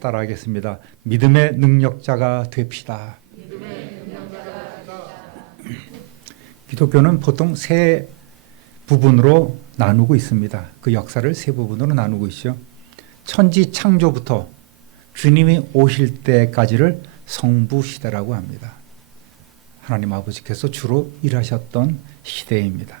따라하겠습니다. 믿음의 능력자가 됩시다. 기독교는 보통 세 부분으로 나누고 있습니다. 그 역사를 세 부분으로 나누고 있죠. 천지 창조부터 주님이 오실 때까지를 성부시대라고 합니다. 하나님 아버지께서 주로 일하셨던 시대입니다.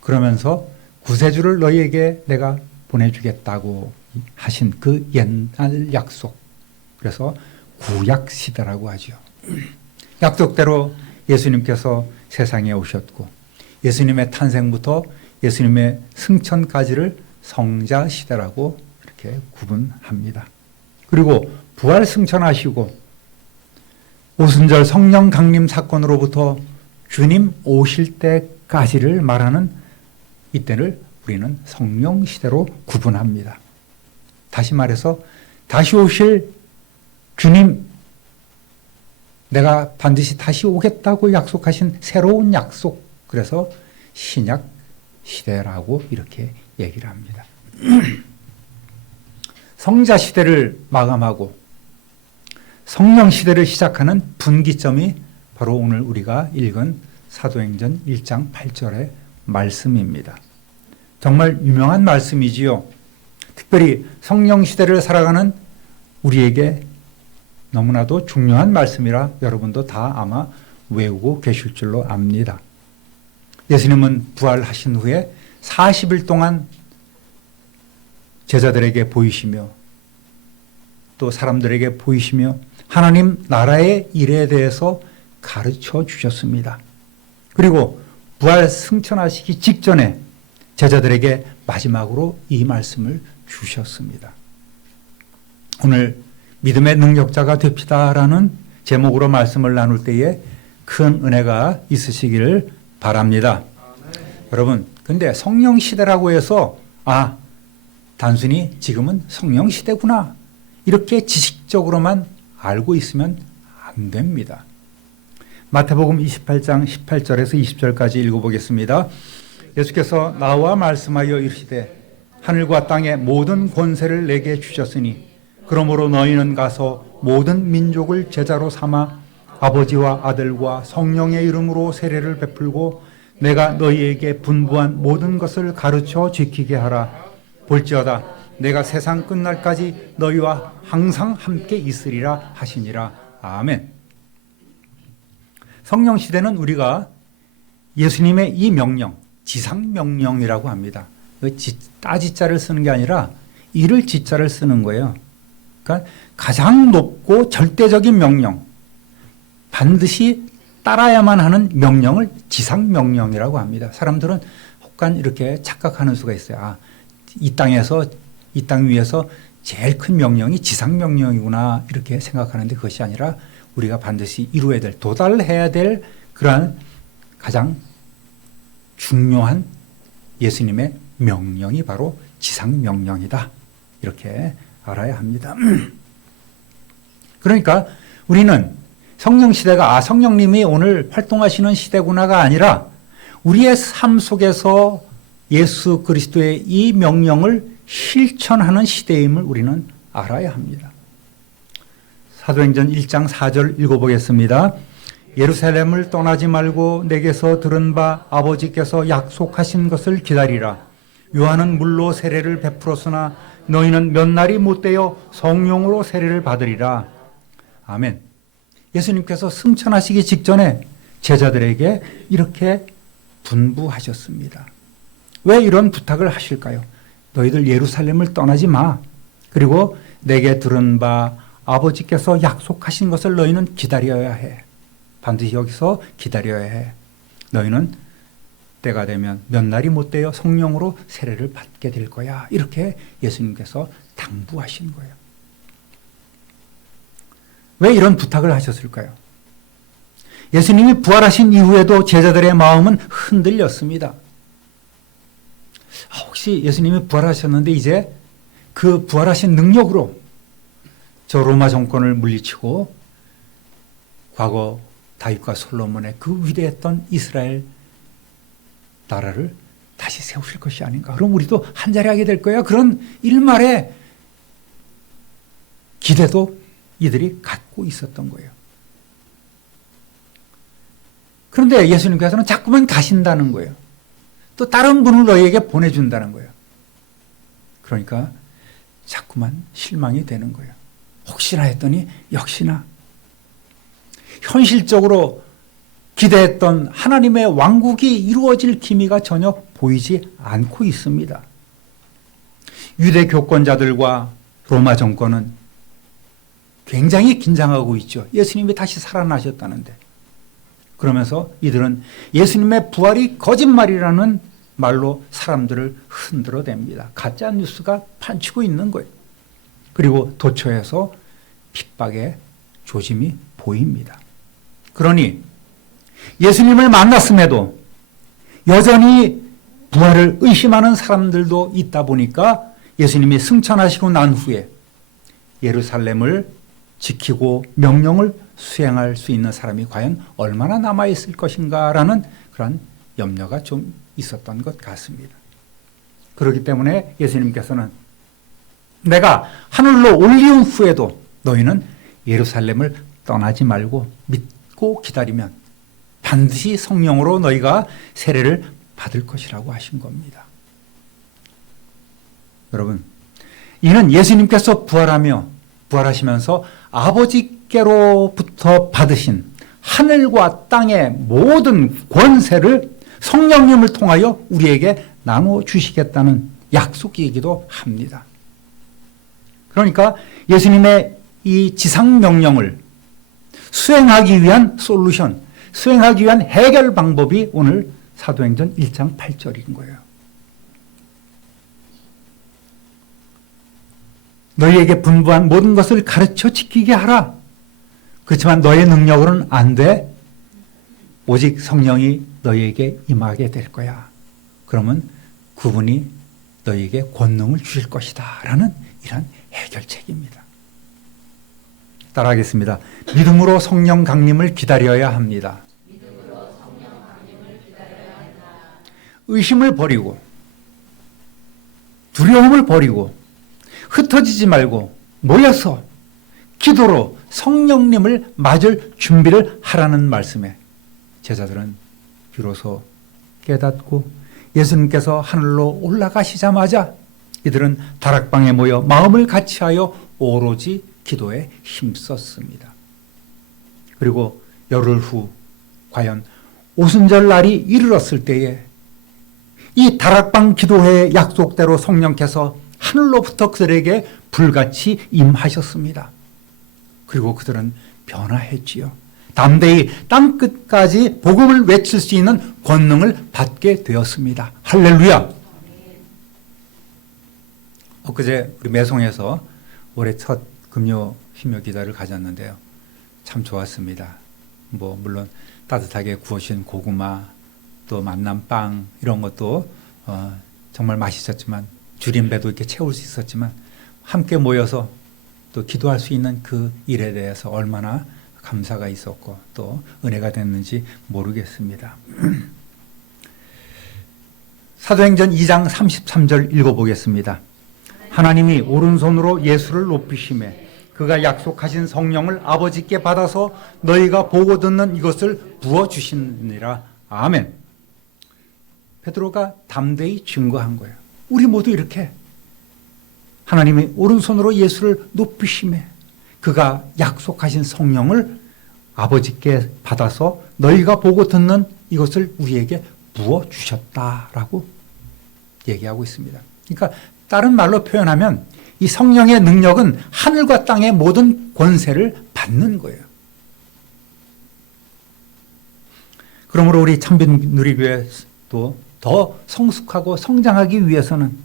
그러면서 구세주를 너희에게 내가 보내주겠다고 하신 그 옛날 약속, 그래서 구약시대라고 하죠. 약속대로 예수님께서 세상에 오셨고 예수님의 탄생부터 예수님의 승천까지를 성자시대라고 이렇게 구분합니다. 그리고 부활 승천하시고 오순절 성령 강림 사건으로부터 주님 오실 때까지를 말하는 이때를 우리는 성령시대로 구분합니다. 다시 말해서 다시 오실 주님, 내가 반드시 다시 오겠다고 약속하신 새로운 약속, 그래서 신약 시대라고 이렇게 얘기를 합니다. 성자 시대를 마감하고 성령 시대를 시작하는 분기점이 바로 오늘 우리가 읽은 사도행전 1장 8절의 말씀입니다. 정말 유명한 말씀이지요. 특별히 성령 시대를 살아가는 우리에게 너무나도 중요한 말씀이라 여러분도 다 아마 외우고 계실 줄로 압니다. 예수님은 부활하신 후에 40일 동안 제자들에게 보이시며 또 사람들에게 보이시며 하나님 나라의 일에 대해서 가르쳐 주셨습니다. 그리고 부활 승천하시기 직전에 제자들에게 마지막으로 이 말씀을 주셨습니다. 오늘 믿음의 능력자가 됩시다라는 제목으로 말씀을 나눌 때에 큰 은혜가 있으시기를 바랍니다. 여러분, 근데 성령 시대라고 해서 단순히 지금은 성령 시대구나 이렇게 지식적으로만 알고 있으면 안 됩니다. 마태복음 28장 18절에서 20절까지 읽어보겠습니다. 예수께서 나와 말씀하여 이르시되 하늘과 땅의 모든 권세를 내게 주셨으니 그러므로 너희는 가서 모든 민족을 제자로 삼아 아버지와 아들과 성령의 이름으로 세례를 베풀고 내가 너희에게 분부한 모든 것을 가르쳐 지키게 하라. 볼지어다 내가 세상 끝날까지 너희와 항상 함께 있으리라 하시니라. 아멘. 성령 시대는 우리가 예수님의 이 명령, 지상명령이라고 합니다. 따지자를 쓰는 게 아니라 이를 지자를 쓰는 거예요. 그러니까 가장 높고 절대적인 명령, 반드시 따라야만 하는 명령을 지상명령이라고 합니다. 사람들은 혹간 이렇게 착각하는 수가 있어요. 이 땅 위에서 제일 큰 명령이 지상명령이구나 이렇게 생각하는데 그것이 아니라 우리가 반드시 이루어야 될, 도달해야 될 그러한 가장 중요한 예수님의 명령이 바로 지상명령이다. 이렇게 알아야 합니다. 그러니까 우리는 성령 시대가 성령님이 오늘 활동하시는 시대구나가 아니라 우리의 삶 속에서 예수 그리스도의 이 명령을 실천하는 시대임을 우리는 알아야 합니다. 사도행전 1장 4절 읽어보겠습니다. 예루살렘을 떠나지 말고 내게서 들은 바 아버지께서 약속하신 것을 기다리라. 요한은 물로 세례를 베풀었으나 너희는 몇 날이 못되어 성령으로 세례를 받으리라. 아멘. 예수님께서 승천하시기 직전에 제자들에게 이렇게 분부하셨습니다. 왜 이런 부탁을 하실까요? 너희들 예루살렘을 떠나지 마. 그리고 내게 들은 바 아버지께서 약속하신 것을 너희는 기다려야 해. 반드시 여기서 기다려야 해. 너희는 때가 되면 몇 날이 못되어 성령으로 세례를 받게 될 거야. 이렇게 예수님께서 당부하신 거예요. 왜 이런 부탁을 하셨을까요? 예수님이 부활하신 이후에도 제자들의 마음은 흔들렸습니다. 혹시 예수님이 부활하셨는데 이제 그 부활하신 능력으로 저 로마 정권을 물리치고 과거 다윗과 솔로몬의 그 위대했던 이스라엘 나라를 다시 세우실 것이 아닌가. 그럼 우리도 한자리 하게 될 거야. 그런 일말의 기대도 이들이 갖고 있었던 거예요. 그런데 예수님께서는 자꾸만 가신다는 거예요. 또 다른 분을 너희에게 보내준다는 거예요. 그러니까 자꾸만 실망이 되는 거예요. 혹시나 했더니 역시나 현실적으로 기대했던 하나님의 왕국이 이루어질 기미가 전혀 보이지 않고 있습니다. 유대 교권자들과 로마 정권은 굉장히 긴장하고 있죠. 예수님이 다시 살아나셨다는데. 그러면서 이들은 예수님의 부활이 거짓말이라는 말로 사람들을 흔들어댑니다. 가짜 뉴스가 판치고 있는 거예요. 그리고 도처에서 핍박의 조짐이 보입니다. 그러니 예수님을 만났음에도 여전히 부활을 의심하는 사람들도 있다 보니까 예수님이 승천하시고 난 후에 예루살렘을 지키고 명령을 수행할 수 있는 사람이 과연 얼마나 남아있을 것인가라는 그런 염려가 좀 있었던 것 같습니다. 그렇기 때문에 예수님께서는 내가 하늘로 올리운 후에도 너희는 예루살렘을 떠나지 말고 믿고 기다리면 반드시 성령으로 너희가 세례를 받을 것이라고 하신 겁니다. 여러분, 이는 예수님께서 부활하시면서 아버지께로부터 받으신 하늘과 땅의 모든 권세를 성령님을 통하여 우리에게 나눠주시겠다는 약속이기도 합니다. 그러니까 예수님의 이 지상명령을 수행하기 위한 솔루션, 수행하기 위한 해결 방법이 오늘 사도행전 1장 8절인 거예요. 너희에게 분부한 모든 것을 가르쳐 지키게 하라. 그렇지만 너의 능력으로는 안 돼. 오직 성령이 너희에게 임하게 될 거야. 그러면 그분이 너희에게 권능을 주실 것이다. 라는 이런 해결책입니다. 따라하겠습니다. 믿음으로 성령 강림을 기다려야 합니다. 의심을 버리고 두려움을 버리고 흩어지지 말고 모여서 기도로 성령님을 맞을 준비를 하라는 말씀에 제자들은 비로소 깨닫고 예수님께서 하늘로 올라가시자마자 이들은 다락방에 모여 마음을 같이하여 오로지 기도에 힘썼습니다. 그리고 열흘 후 과연 오순절 날이 이르렀을 때에 이 다락방 기도회의 약속대로 성령께서 하늘로부터 그들에게 불같이 임하셨습니다. 그리고 그들은 변화했지요. 담대히 땅끝까지 복음을 외칠 수 있는 권능을 받게 되었습니다. 할렐루야. 엊그제 우리 매송에서 올해 첫 금요 힘요 기도를 가졌는데요. 참 좋았습니다. 물론 따뜻하게 구워진 고구마 또 만남빵 이런 것도 정말 맛있었지만 줄인 배도 이렇게 채울 수 있었지만 함께 모여서 또 기도할 수 있는 그 일에 대해서 얼마나 감사가 있었고 또 은혜가 됐는지 모르겠습니다. 사도행전 2장 33절 읽어보겠습니다. 하나님이 오른손으로 예수를 높이시매 그가 약속하신 성령을 아버지께 받아서 너희가 보고 듣는 이것을 부어주시니라. 아멘. 베드로가 담대히 증거한 거예요. 우리 모두 이렇게 하나님이 오른손으로 예수를 높이시매 그가 약속하신 성령을 아버지께 받아서 너희가 보고 듣는 이것을 우리에게 부어주셨다라고 얘기하고 있습니다. 그러니까 다른 말로 표현하면 이 성령의 능력은 하늘과 땅의 모든 권세를 받는 거예요. 그러므로 우리 참빈 누리교회도 더 성숙하고 성장하기 위해서는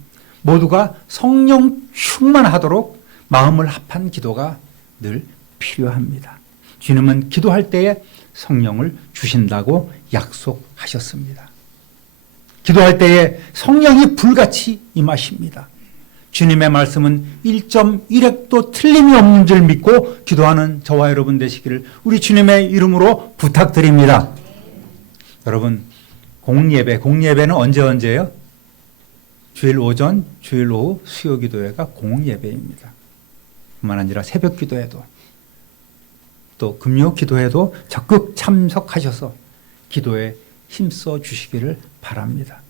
모두가 성령 충만하도록 마음을 합한 기도가 늘 필요합니다. 주님은 기도할 때에 성령을 주신다고 약속하셨습니다. 기도할 때에 성령이 불같이 임하십니다. 주님의 말씀은 1.1획도 틀림이 없는 줄 믿고 기도하는 저와 여러분 되시기를 우리 주님의 이름으로 부탁드립니다. 여러분, 공예배는 언제예요? 주일 오전, 주일 오후 수요기도회가 공예배입니다. 뿐만 아니라 새벽 기도에도 또 금요 기도에도 적극 참석하셔서 기도에 힘써 주시기를 바랍니다.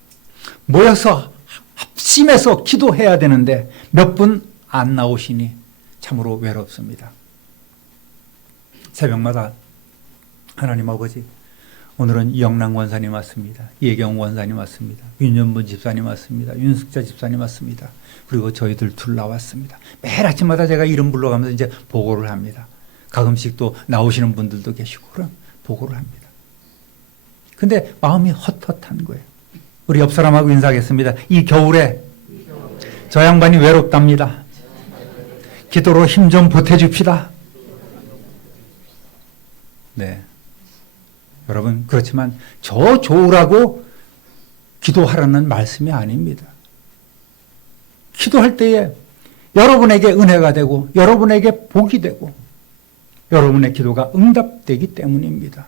모여서 합심해서 기도해야 되는데 몇 분 안 나오시니 참으로 외롭습니다. 새벽마다 하나님 아버지, 오늘은 이영랑 원사님 왔습니다. 이혜경 원사님 왔습니다. 윤현분 집사님 왔습니다. 윤숙자 집사님 왔습니다. 그리고 저희들 둘 나왔습니다. 매일 아침마다 제가 이름 불러가면서 이제 보고를 합니다. 가끔씩 또 나오시는 분들도 계시고 그럼 보고를 합니다. 근데 마음이 헛헛한 거예요. 우리 옆 사람하고 인사하겠습니다. 이 겨울에 저 양반이 외롭답니다. 기도로 힘 좀 보태줍시다. 네. 여러분, 그렇지만 저 좋으라고 기도하라는 말씀이 아닙니다. 기도할 때에 여러분에게 은혜가 되고 여러분에게 복이 되고 여러분의 기도가 응답되기 때문입니다.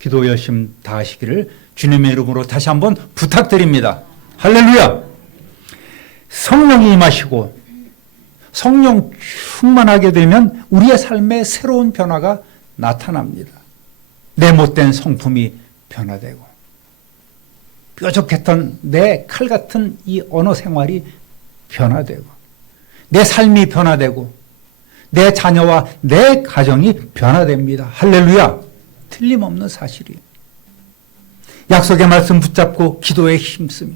기도 열심 다하시기를 주님의 이름으로 다시 한번 부탁드립니다. 할렐루야! 성령이 임하시고 성령 충만하게 되면 우리의 삶에 새로운 변화가 나타납니다. 내 못된 성품이 변화되고 뾰족했던 내 칼 같은 이 언어 생활이 변화되고 내 삶이 변화되고 내 자녀와 내 가정이 변화됩니다. 할렐루야! 틀림없는 사실이에요. 약속의 말씀 붙잡고 기도에 힘쓰며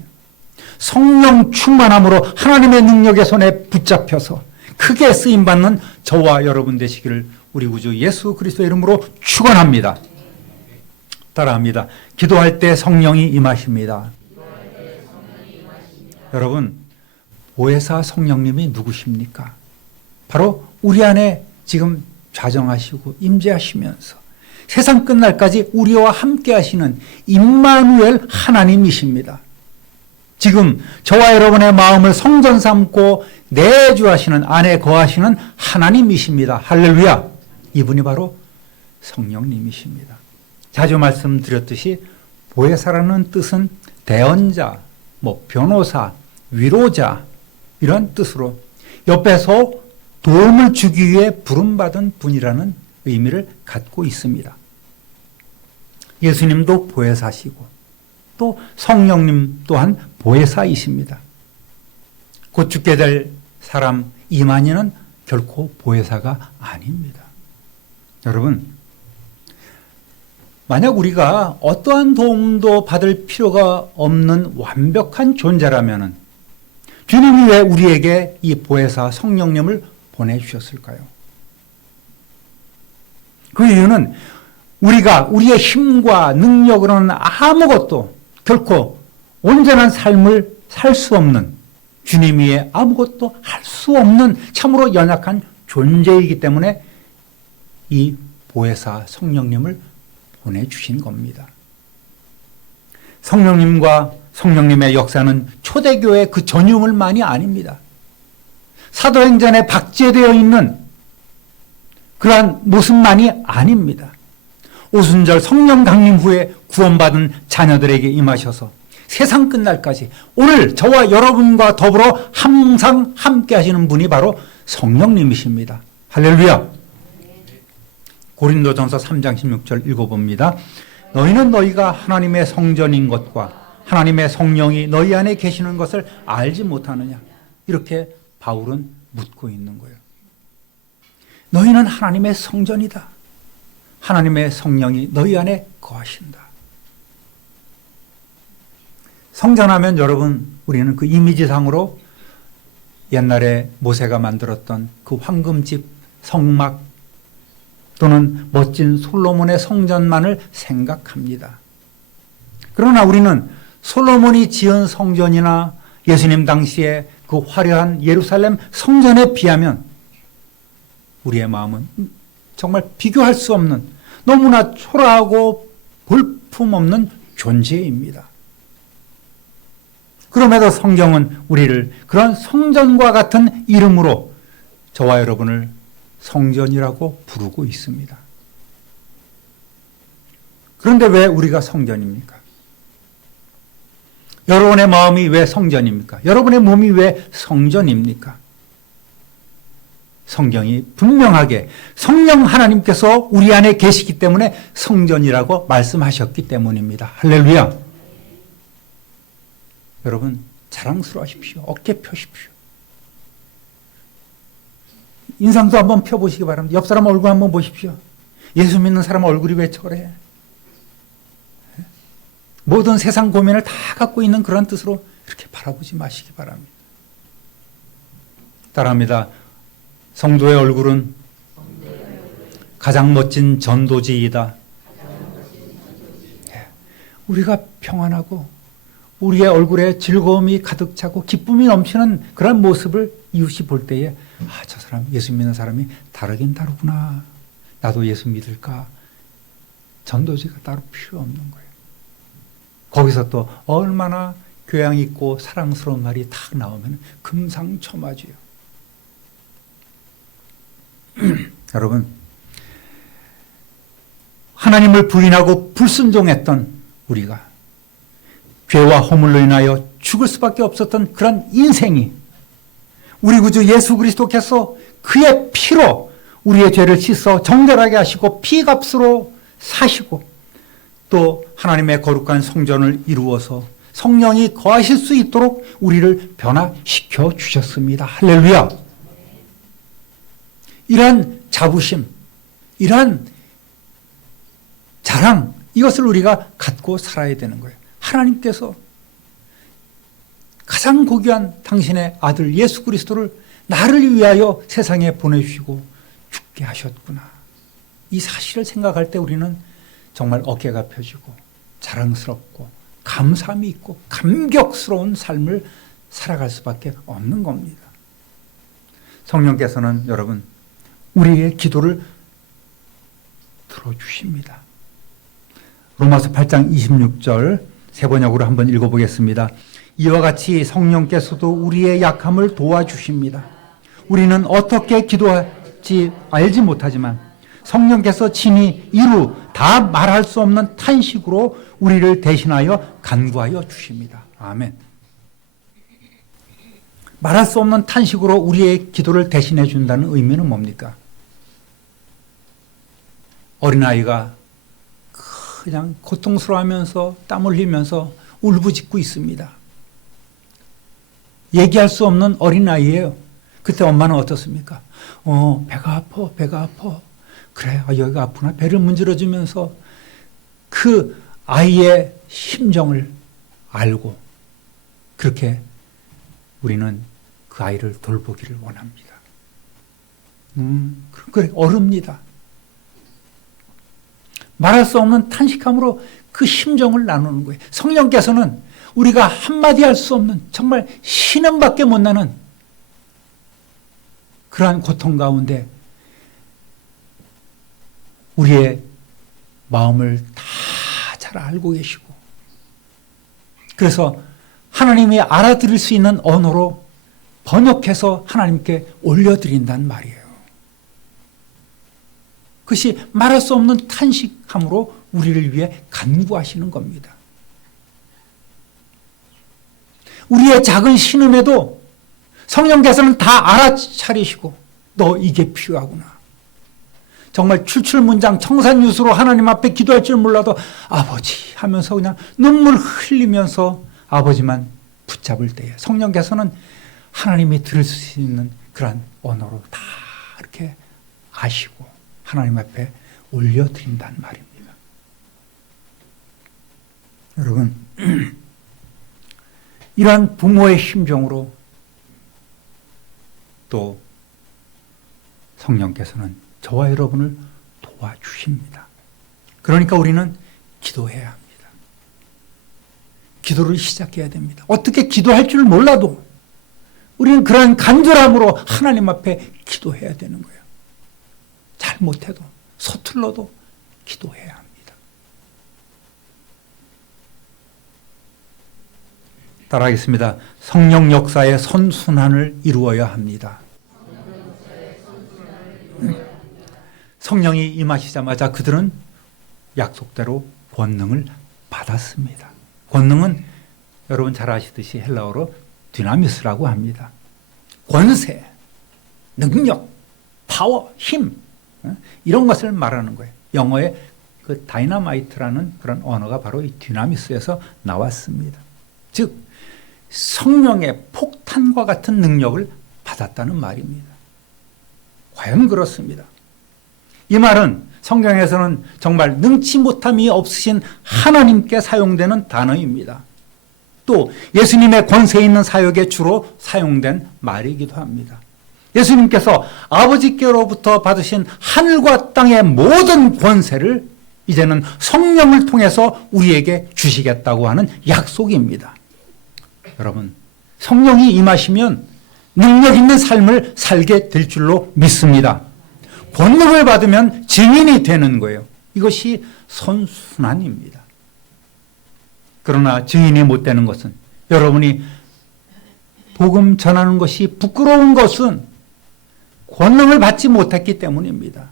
성령 충만함으로 하나님의 능력의 손에 붙잡혀서 크게 쓰임받는 저와 여러분 되시기를 우리 구주 예수 그리스도의 이름으로 축원합니다. 따라합니다. 기도할 때 성령이 임하십니다. 여러분, 보혜사 성령님이 누구십니까? 바로 우리 안에 지금 좌정하시고 임재하시면서 세상 끝날까지 우리와 함께 하시는 임마누엘 하나님이십니다. 지금 저와 여러분의 마음을 성전 삼고 내주하시는 안에 거하시는 하나님이십니다. 할렐루야! 이분이 바로 성령님이십니다. 자주 말씀드렸듯이 보혜사라는 뜻은 대언자, 변호사, 위로자 이런 뜻으로 옆에서 도움을 주기 위해 부름받은 분이라는 의미를 갖고 있습니다. 예수님도 보혜사시고 또 성령님 또한 보혜사이십니다. 곧 죽게 될 사람 이만희는 결코 보혜사가 아닙니다. 여러분, 만약 우리가 어떠한 도움도 받을 필요가 없는 완벽한 존재라면 주님이 왜 우리에게 이 보혜사 성령님을 보내주셨을까요? 그 이유는 우리가 우리의 힘과 능력으로는 아무것도 결코 온전한 삶을 살 수 없는 주님 위에 아무것도 할 수 없는 참으로 연약한 존재이기 때문에 이 보혜사 성령님을 보내주신 겁니다. 성령님과 성령님의 역사는 초대교회 그 전유물만이 아닙니다. 사도행전에 박제되어 있는 그러한 모습만이 아닙니다. 오순절 성령 강림 후에 구원받은 자녀들에게 임하셔서 세상 끝날까지 오늘 저와 여러분과 더불어 항상 함께 하시는 분이 바로 성령님이십니다. 할렐루야! 고린도전서 3장 16절 읽어봅니다. 너희는 너희가 하나님의 성전인 것과 하나님의 성령이 너희 안에 계시는 것을 알지 못하느냐? 이렇게 바울은 묻고 있는 거예요. 너희는 하나님의 성전이다. 하나님의 성령이 너희 안에 거하신다. 성전하면 여러분, 우리는 그 이미지상으로 옛날에 모세가 만들었던 그 황금집, 성막 또는 멋진 솔로몬의 성전만을 생각합니다. 그러나 우리는 솔로몬이 지은 성전이나 예수님 당시에 그 화려한 예루살렘 성전에 비하면 우리의 마음은 정말 비교할 수 없는 너무나 초라하고 볼품없는 존재입니다. 그럼에도 성경은 우리를 그런 성전과 같은 이름으로 저와 여러분을 성전이라고 부르고 있습니다. 그런데 왜 우리가 성전입니까? 여러분의 마음이 왜 성전입니까? 여러분의 몸이 왜 성전입니까? 성경이 분명하게 성령 하나님께서 우리 안에 계시기 때문에 성전이라고 말씀하셨기 때문입니다. 할렐루야. 여러분 자랑스러워하십시오. 어깨 펴십시오. 인상도 한번 펴보시기 바랍니다. 옆 사람 얼굴 한번 보십시오. 예수 믿는 사람 얼굴이 왜 저래? 모든 세상 고민을 다 갖고 있는 그런 뜻으로 이렇게 바라보지 마시기 바랍니다. 따라합니다. 성도의 얼굴은 가장 멋진 전도지이다. 우리가 평안하고 우리의 얼굴에 즐거움이 가득 차고 기쁨이 넘치는 그런 모습을 이웃이 볼 때에 저 사람 예수 믿는 사람이 다르긴 다르구나. 나도 예수 믿을까? 전도지가 따로 필요 없는 거예요. 거기서 또 얼마나 교양 있고 사랑스러운 말이 탁 나오면 금상첨화지요. 여러분, 하나님을 부인하고 불순종했던 우리가 죄와 허물로 인하여 죽을 수밖에 없었던 그런 인생이 우리 구주 예수 그리스도께서 그의 피로 우리의 죄를 씻어 정결하게 하시고 피값으로 사시고 또 하나님의 거룩한 성전을 이루어서 성령이 거하실 수 있도록 우리를 변화시켜 주셨습니다. 할렐루야. 이러한 자부심, 이러한 자랑, 이것을 우리가 갖고 살아야 되는 거예요. 하나님께서 가장 고귀한 당신의 아들 예수 그리스도를 나를 위하여 세상에 보내주시고 죽게 하셨구나. 이 사실을 생각할 때 우리는 정말 어깨가 펴지고 자랑스럽고 감사함이 있고 감격스러운 삶을 살아갈 수밖에 없는 겁니다. 성령께서는 여러분 우리의 기도를 들어주십니다. 로마서 8장 26절 세 번역으로 한번 읽어보겠습니다. 이와 같이 성령께서도 우리의 약함을 도와주십니다. 우리는 어떻게 기도할지 알지 못하지만 성령께서 친히 이루 다 말할 수 없는 탄식으로 우리를 대신하여 간구하여 주십니다. 아멘. 말할 수 없는 탄식으로 우리의 기도를 대신해 준다는 의미는 뭡니까? 어린아이가 그냥 고통스러워하면서 땀 흘리면서 울부짖고 있습니다. 얘기할 수 없는 어린아이예요. 그때 엄마는 어떻습니까? 배가 아파, 배가 아파. 그래, 여기가 아프나? 배를 문질러주면서 그 아이의 심정을 알고 그렇게 우리는 그 아이를 돌보기를 원합니다. 그래, 어릅니다. 말할 수 없는 탄식함으로 그 심정을 나누는 거예요. 성령께서는 우리가 한마디 할 수 없는 정말 신음밖에 못 나는 그러한 고통 가운데 우리의 마음을 다 잘 알고 계시고 그래서 하나님이 알아들을 수 있는 언어로 번역해서 하나님께 올려드린단 말이에요. 그것이 말할 수 없는 탄식함으로 우리를 위해 간구하시는 겁니다. 우리의 작은 신음에도 성령께서는 다 알아차리시고 너 이게 필요하구나. 정말 출출문장 청산유수로 하나님 앞에 기도할 줄 몰라도 아버지 하면서 그냥 눈물 흘리면서 아버지만 붙잡을 때에 성령께서는 하나님이 들을 수 있는 그런 언어로 다 이렇게 아시고 하나님 앞에 올려드린단 말입니다. 여러분 이러한 부모의 심정으로 또 성령께서는 저와 여러분을 도와주십니다. 그러니까 우리는 기도해야 합니다. 기도를 시작해야 됩니다. 어떻게 기도할 줄 몰라도 우리는 그러한 간절함으로 하나님 앞에 기도해야 되는 거예요. 잘못해도 서툴러도 기도해야 합니다. 따라하겠습니다. 성령 역사의 선순환을 이루어야 합니다. 성령이 임하시자마자 그들은 약속대로 권능을 받았습니다. 권능은 여러분 잘 아시듯이 헬라어로 디나미스라고 합니다. 권세, 능력, 파워, 힘, 이런 것을 말하는 거예요. 영어의 그 다이너마이트라는 그런 언어가 바로 이 디나미스에서 나왔습니다. 즉 성령의 폭탄과 같은 능력을 받았다는 말입니다. 과연 그렇습니다. 이 말은 성경에서는 정말 능치 못함이 없으신 하나님께 사용되는 단어입니다. 또 예수님의 권세 있는 사역에 주로 사용된 말이기도 합니다. 예수님께서 아버지께로부터 받으신 하늘과 땅의 모든 권세를 이제는 성령을 통해서 우리에게 주시겠다고 하는 약속입니다. 여러분, 성령이 임하시면 능력 있는 삶을 살게 될 줄로 믿습니다. 권능을 받으면 증인이 되는 거예요. 이것이 선순환입니다. 그러나 증인이 못 되는 것은, 여러분이 복음 전하는 것이 부끄러운 것은 권능을 받지 못했기 때문입니다.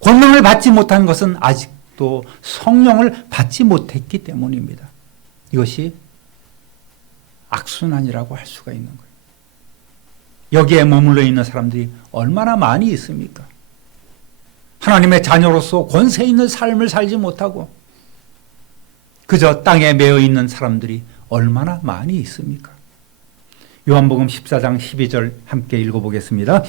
권능을 받지 못한 것은 아직도 성령을 받지 못했기 때문입니다. 이것이 악순환이라고 할 수가 있는 거예요. 여기에 머물러 있는 사람들이 얼마나 많이 있습니까? 하나님의 자녀로서 권세 있는 삶을 살지 못하고 그저 땅에 매여 있는 사람들이 얼마나 많이 있습니까? 요한복음 14장 12절 함께 읽어보겠습니다.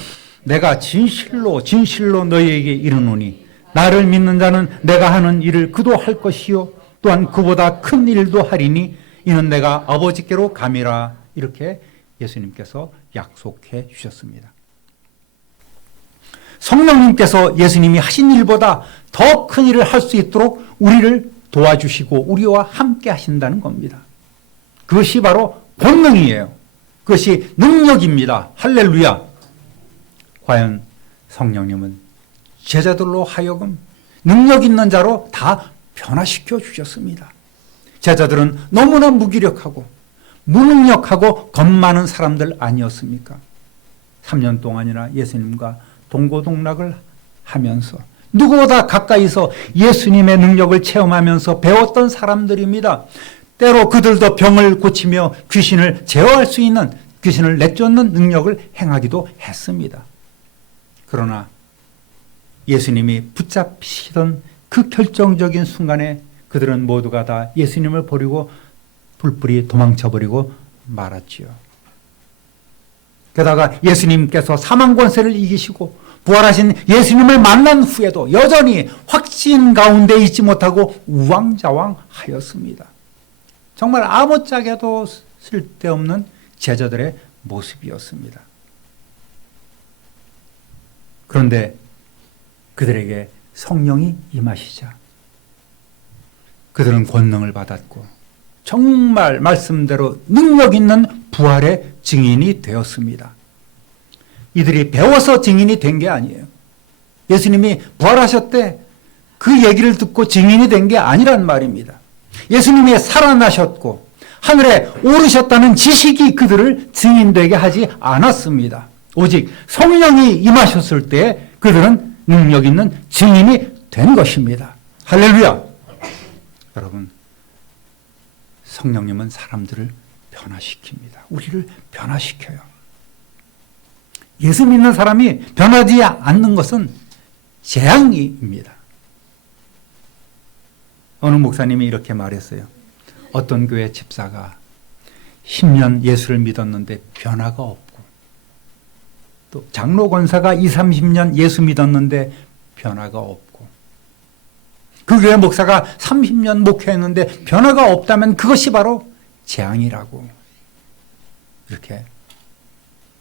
내가 진실로 진실로 너희에게 이르노니 나를 믿는 자는 내가 하는 일을 그도 할 것이요 또한 그보다 큰 일도 하리니 이는 내가 아버지께로 감이라. 이렇게 예수님께서 약속해 주셨습니다. 성령님께서 예수님이 하신 일보다 더 큰 일을 할 수 있도록 우리를 도와주시고 우리와 함께 하신다는 겁니다. 그것이 바로 권능이에요. 그것이 능력입니다. 할렐루야. 과연 성령님은 제자들로 하여금 능력 있는 자로 다 변화시켜 주셨습니다. 제자들은 너무나 무기력하고 무능력하고 겁 많은 사람들 아니었습니까? 3년 동안이나 예수님과 동고동락을 하면서 누구보다 가까이서 예수님의 능력을 체험하면서 배웠던 사람들입니다. 때로 그들도 병을 고치며 귀신을 제어할 수 있는, 귀신을 내쫓는 능력을 행하기도 했습니다. 그러나 예수님이 붙잡히시던 그 결정적인 순간에 그들은 모두가 다 예수님을 버리고 불불이 도망쳐버리고 말았지요. 게다가 예수님께서 사망 권세를 이기시고 부활하신 예수님을 만난 후에도 여전히 확신 가운데 있지 못하고 우왕좌왕하였습니다. 정말 아무짝에도 쓸데없는 제자들의 모습이었습니다. 그런데 그들에게 성령이 임하시자 그들은 권능을 받았고 정말 말씀대로 능력 있는 부활의 증인이 되었습니다. 이들이 배워서 증인이 된 게 아니에요. 예수님이 부활하셨대 그 얘기를 듣고 증인이 된 게 아니란 말입니다. 예수님이 살아나셨고 하늘에 오르셨다는 지식이 그들을 증인되게 하지 않았습니다. 오직 성령이 임하셨을 때 그들은 능력 있는 증인이 된 것입니다. 할렐루야. 여러분, 성령님은 사람들을 변화시킵니다. 우리를 변화시켜요. 예수 믿는 사람이 변하지 않는 것은 재앙입니다. 어느 목사님이 이렇게 말했어요. 어떤 교회 집사가 10년 예수를 믿었는데 변화가 없고 또 장로 권사가 20, 30년 예수 믿었는데 변화가 없고 그 교회 목사가 30년 목회했는데 변화가 없다면 그것이 바로 재앙이라고 이렇게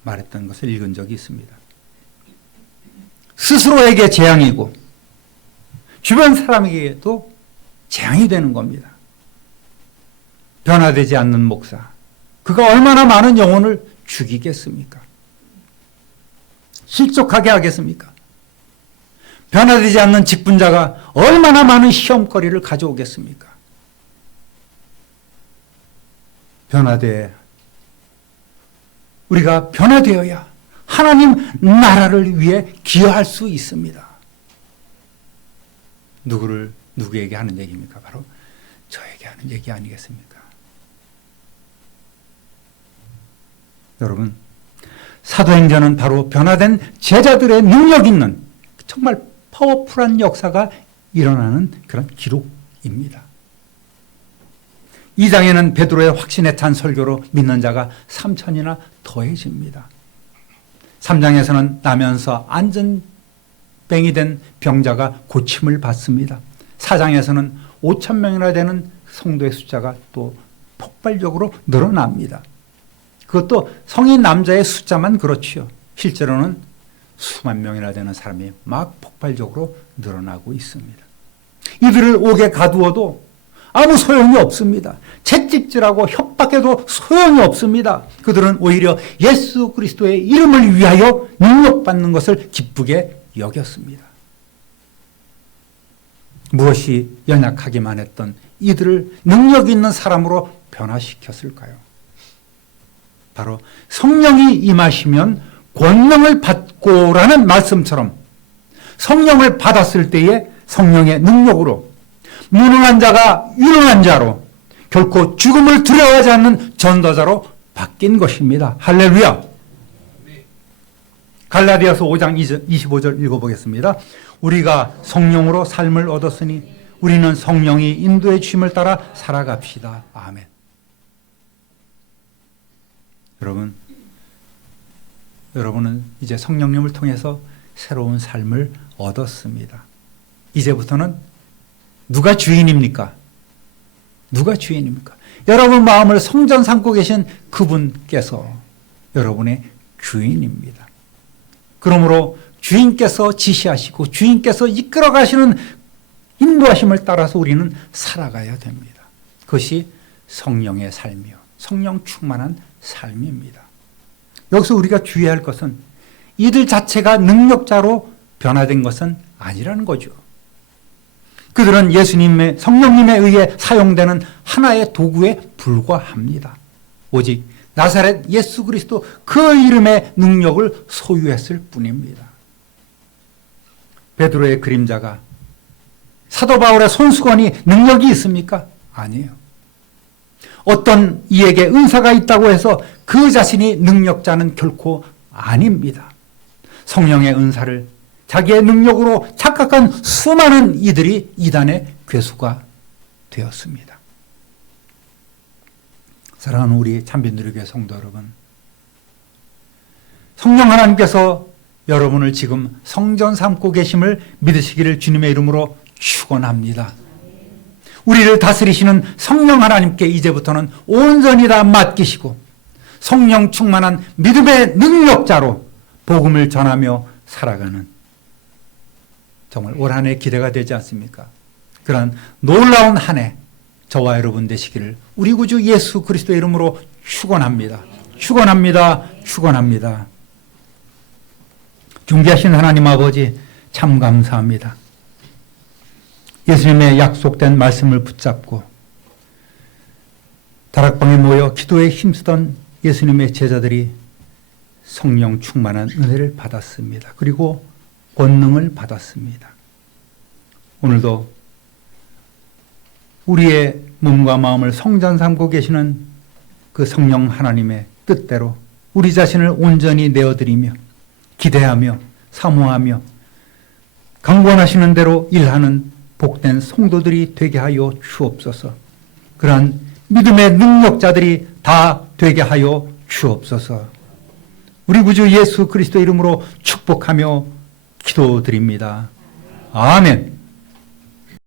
말했던 것을 읽은 적이 있습니다. 스스로에게 재앙이고 주변 사람에게도 재앙이 되는 겁니다. 변화되지 않는 목사, 그가 얼마나 많은 영혼을 죽이겠습니까? 실족하게 하겠습니까? 변화되지 않는 직분자가 얼마나 많은 시험거리를 가져오겠습니까? 우리가 변화되어야 하나님 나라를 위해 기여할 수 있습니다. 누구에게 하는 얘기입니까? 바로 저에게 하는 얘기 아니겠습니까? 여러분, 사도행전은 바로 변화된 제자들의 능력 있는 정말 파워풀한 역사가 일어나는 그런 기록입니다. 2장에는 베드로의 확신에 찬 설교로 믿는 자가 3천이나 더해집니다. 3장에서는 나면서 안전뱅이 된 병자가 고침을 받습니다. 4장에서는 5천 명이나 되는 성도의 숫자가 또 폭발적으로 늘어납니다. 그것도 성인 남자의 숫자만 그렇지요. 실제로는 수만 명이나 되는 사람이 막 폭발적으로 늘어나고 있습니다. 이들을 옥에 가두어도 아무 소용이 없습니다. 채찍질하고 협박해도 소용이 없습니다. 그들은 오히려 예수 그리스도의 이름을 위하여 능력받는 것을 기쁘게 여겼습니다. 무엇이 연약하기만 했던 이들을 능력 있는 사람으로 변화시켰을까요? 바로 성령이 임하시면 권능을 받고라는 말씀처럼 성령을 받았을 때에 성령의 능력으로 무능한 자가 유능한 자로 결코 죽음을 두려워하지 않는 전도자로 바뀐 것입니다. 할렐루야. 갈라디아서 5장 25절 읽어보겠습니다. 우리가 성령으로 삶을 얻었으니 우리는 성령이 인도해 주심을 따라 살아갑시다. 아멘. 여러분은 이제 성령님을 통해서 새로운 삶을 얻었습니다. 이제부터는 누가 주인입니까? 누가 주인입니까? 여러분 마음을 성전 삼고 계신 그분께서 여러분의 주인입니다. 그러므로 주인께서 지시하시고 주인께서 이끌어 가시는 인도하심을 따라서 우리는 살아가야 됩니다. 그것이 성령의 삶이요. 성령 충만한 삶입니다. 여기서 우리가 주의할 것은 이들 자체가 능력자로 변화된 것은 아니라는 거죠. 그들은 예수님의 성령님에 의해 사용되는 하나의 도구에 불과합니다. 오직 나사렛 예수 그리스도 그 이름의 능력을 소유했을 뿐입니다. 베드로의 그림자가 사도 바울의 손수건이 능력이 있습니까? 아니에요. 어떤 이에게 은사가 있다고 해서 그 자신이 능력자는 결코 아닙니다. 성령의 은사를 자기의 능력으로 착각한 수많은 이들이 이단의 괴수가 되었습니다. 사랑하는 우리 참빈누리교회 성도 여러분, 성령 하나님께서 여러분을 지금 성전 삼고 계심을 믿으시기를 주님의 이름으로 축원합니다. 우리를 다스리시는 성령 하나님께 이제부터는 온전히 다 맡기시고 성령 충만한 믿음의 능력자로 복음을 전하며 살아가는 정말 올 한 해 기대가 되지 않습니까? 그런 놀라운 한 해 저와 여러분 되시기를 우리 구주 예수 그리스도의 이름으로 축원합니다. 축원합니다. 축원합니다. 존귀하신 하나님 아버지 참 감사합니다. 예수님의 약속된 말씀을 붙잡고 다락방에 모여 기도에 힘쓰던 예수님의 제자들이 성령 충만한 은혜를 받았습니다. 그리고 권능을 받았습니다. 오늘도 우리의 몸과 마음을 성전 삼고 계시는 그 성령 하나님의 뜻대로 우리 자신을 온전히 내어드리며 기대하며 사모하며 강권하시는 대로 일하는 복된 성도들이 되게 하여 주옵소서. 그러한 믿음의 능력자들이 다 되게 하여 주옵소서. 우리 구주 예수 그리스도 이름으로 축복하며 기도드립니다. 아멘.